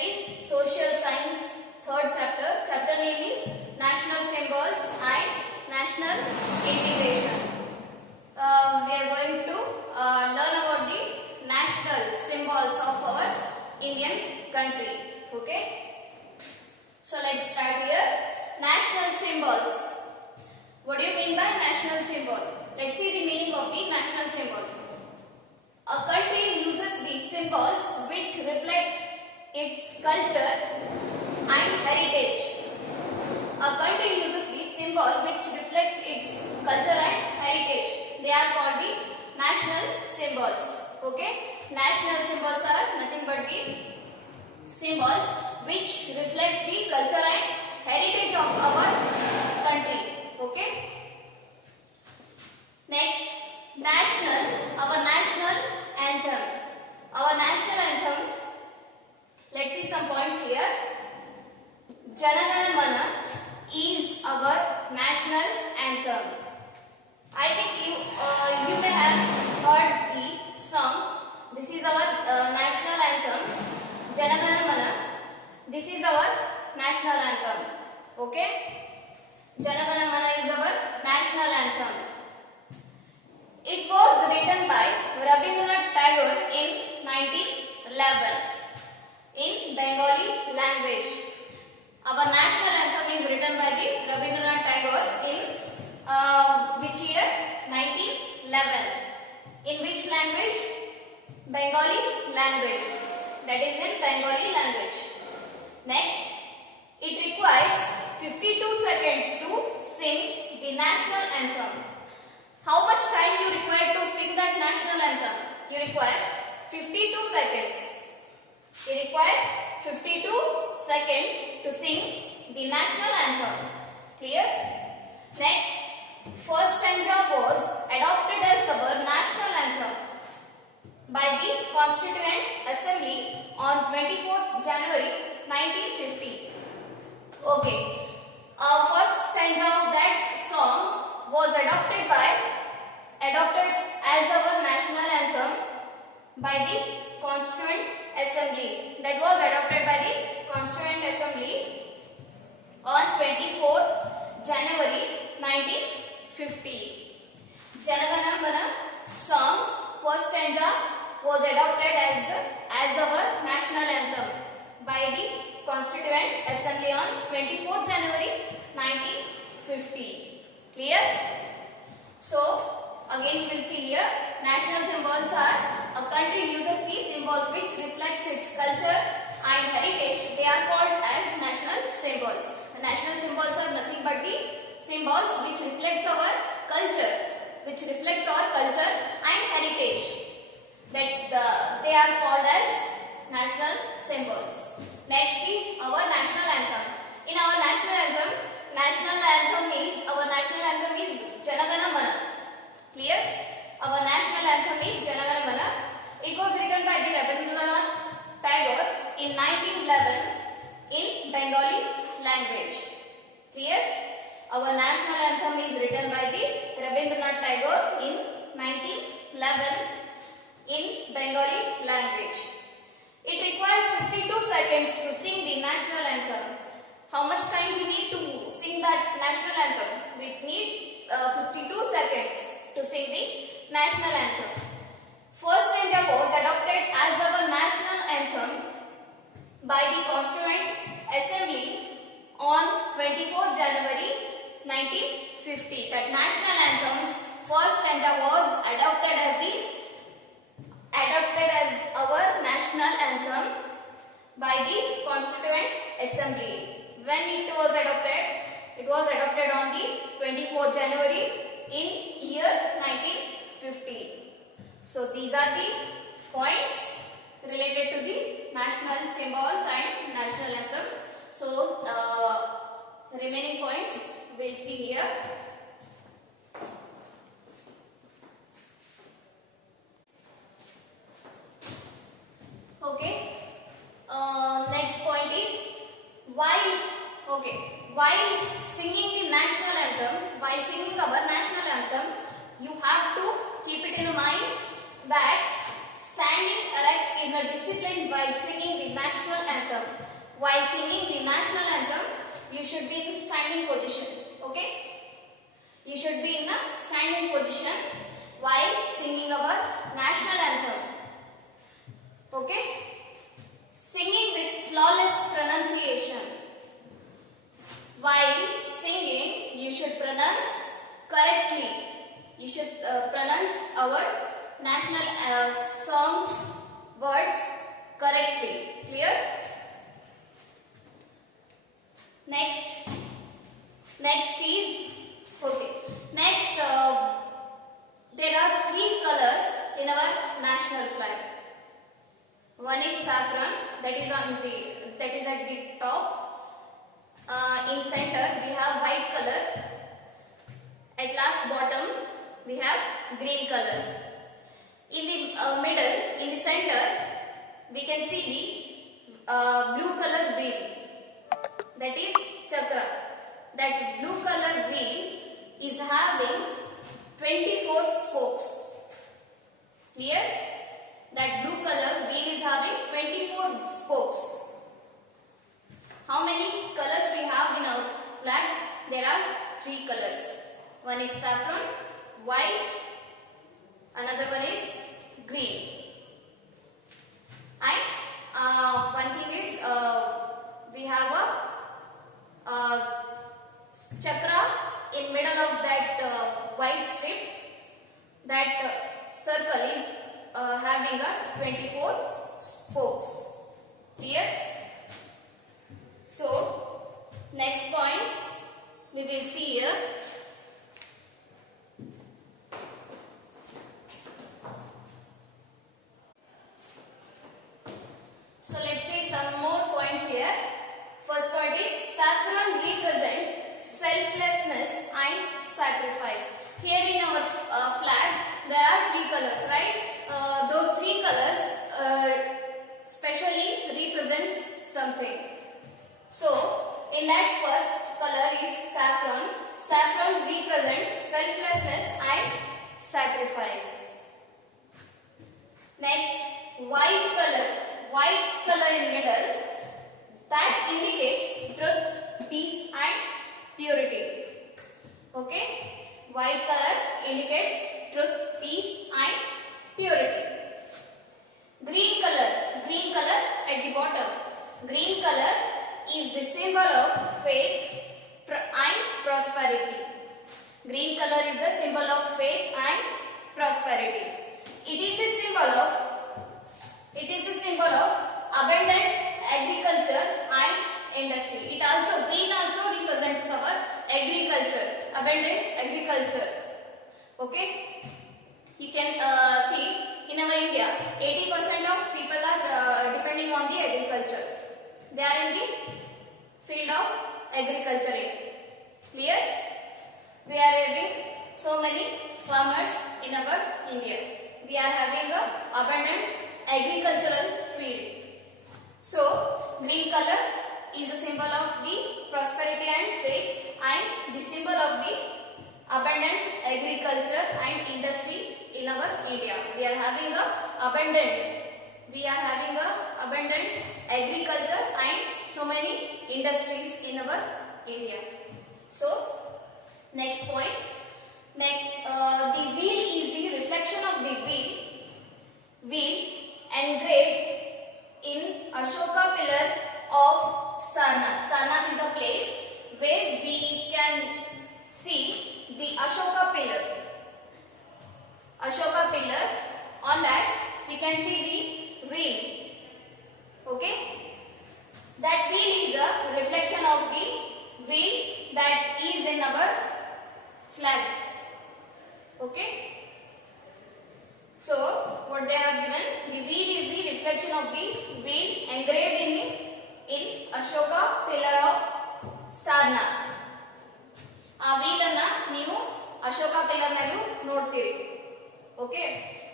that is social science, third chapter. Chapter name is national symbols and national integration. We are going to learn about the national symbols of our Indian country. Okay, so let's start here. National symbols. What do you mean by national symbol? Let's see the meaning of the national symbol. A country uses the symbols which reflect its culture and heritage. A country uses the symbol which reflect its culture and heritage. They are called the national symbols. Okay, national symbols are nothing but the symbols which reflects the culture and heritage of our country. Okay, next, our national anthem. Our national anthem, let's see some points here. Jana Gana Mana is our national anthem. I think you may have heard the song. This is our national anthem. Jana Gana Mana. This is our national anthem. Okay, Jana Gana Mana is our national anthem. It was written by Rabindranath Tagore in 1911 in Bengali language. Our national anthem is written by the Rabindranath Tagore in which year? 1911. In which language? Bengali language. That is in Bengali language. Next, it requires 52 seconds to sing the national anthem. How much time you require to sing that national anthem? You require 52 seconds. You require 52 seconds to sing the national anthem. Clear? Next, first stanza was adopted as our national anthem by the Constituent Assembly on 24th January 1950. Okay, first stanza of that song was adopted as our national anthem by the Constituent Assembly. That was adopted by the Constituent Assembly on 24th January 1950. Jana Gana Mana song's first stanza was adopted as our national anthem by the Constituent Assembly on 24th January 1950. Clear? So again you will see here, national symbols are a country uses these symbols which reflects its culture and heritage. They are called as national symbols. The national symbols are nothing but the symbols which reflects our culture, and heritage. They are called as national symbols. Next is our national anthem. In our national anthem is Jana Gana Mana. Clear? Our national anthem is Jana Gana Mana. It was written by the Rabindranath Tagore in 1911 in Bengali language. Clear? Our national anthem is written by the Rabindranath Tagore in 1911 in Bengali language. It requires 52 seconds to sing the national anthem. How much time we need to sing that national anthem? We need 52 seconds to sing the national anthem. First stanza was adopted as our national anthem by the Constituent Assembly on 24th January 1950. That national anthem's first stanza was adopted as our national anthem by the Constituent Assembly. When it was adopted on the 24th January in year 1950. So these are the points related to the national symbols and national anthem. So remaining points we'll see here. Okay. Next point is while singing our national anthem, you have to keep it in mind that standing erect in a discipline while singing the national anthem. While singing the national anthem, you should be in standing position. Okay? You should be in a standing position while singing our national anthem. Okay? Singing with flawless pronunciation. While singing, you should pronounce correctly. You should pronounce our national songs words correctly. Clear? Next is okay. Next, there are three colors in our national flag. One is saffron, that is at the top. In center we have white color. At last bottom we have green color. In the middle, in the center, we can see the blue color wheel. That is chakra. That blue color wheel is having 24 spokes. Clear? That blue color wheel is having 24 spokes. How many colors we have in our flag? There are three colors. One is saffron, white, another one is green. And one thing is we have a chakra in middle of that white strip. That circle is having a 24 spokes. Clear? So, next points we will see here. So, let's see some more points here. First point is saffron represents selflessness and sacrifice. Here in our flag there are three colors, right? Those three colors specially represents something. So, in that first color is saffron. Saffron represents selflessness and sacrifice. Next, white color. White color in middle, that indicates truth, peace and purity. Okay? White color indicates truth, peace and purity. Green color at the bottom. Green color is the symbol of faith and prosperity. Green color is a symbol of faith and prosperity. It is the symbol of abundant agriculture and industry. Green also represents our agriculture, abundant agriculture. Okay? You can see in our India, 80% of people are depending on the agriculture. They are in the field of agriculture. Clear? We are having so many farmers in our India. We are having a abundant agricultural field. So, green color is a symbol of the prosperity and faith and the symbol of the abundant agriculture and industry in our India. We are having abundant agriculture and so many industries in our India. So, next point. The wheel is the reflection of the wheel engraved in Ashoka pillar of Sarnath. Sarnath is a place where we can see the Ashoka pillar. Ashoka pillar, on that we can see the wheel. Okay? That wheel is a reflection of the wheel that is in our flag. Okay? So, what they have given, the wheel is the reflection of the wheel engraved in Ashoka pillar of Sarnath. ಆ wheel ಅನ್ನ ನೀವು Ashoka pillar ನಲ್ಲೂ ನೋಡ್ತೀರಿ. Okay,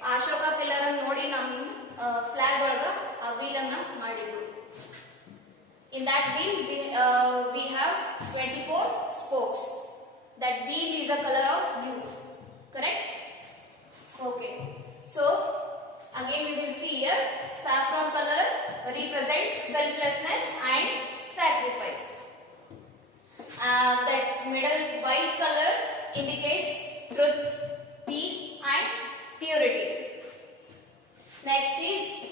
ಆ Ashoka pillar ಅನ್ನು ನೋಡಿ ನಮ್ಮ flag ಒಳಗ ಆ wheel ಅನ್ನ ಮಾಡಿದ್ದು. In that wheel we have 24 spokes. That wheel is a color of blue. Correct? Okay. So, Again we will see here saffron color represents selflessness and sacrifice. That middle white color indicates truth, peace and purity. Next is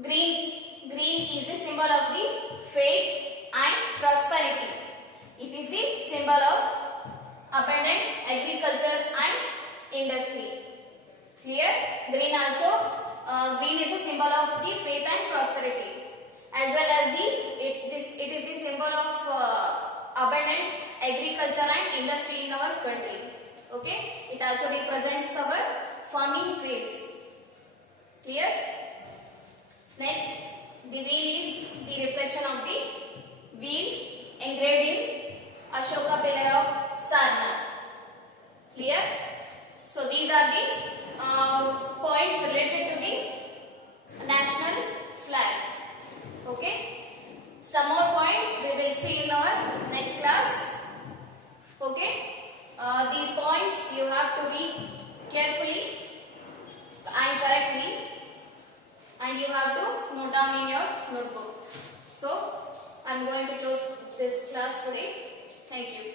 green. Green is the symbol of the faith and prosperity. It is the symbol of abundant agriculture and industry. Clear? Green also, green is a symbol of the faith and prosperity, as well as it is the symbol of abundant agriculture and industry in our country. Okay? It also represents our farming fields. Clear? Next, the wheel is the reflection of the wheel engraved in Ashoka pillar of Sarnath. Clear? So these are the points related to the national flag. Okay? Some more points we will see in our next class. Okay? These points you have to read carefully and correctly, and you have to note down in your notebook. So I am going to close this class today. Thank you.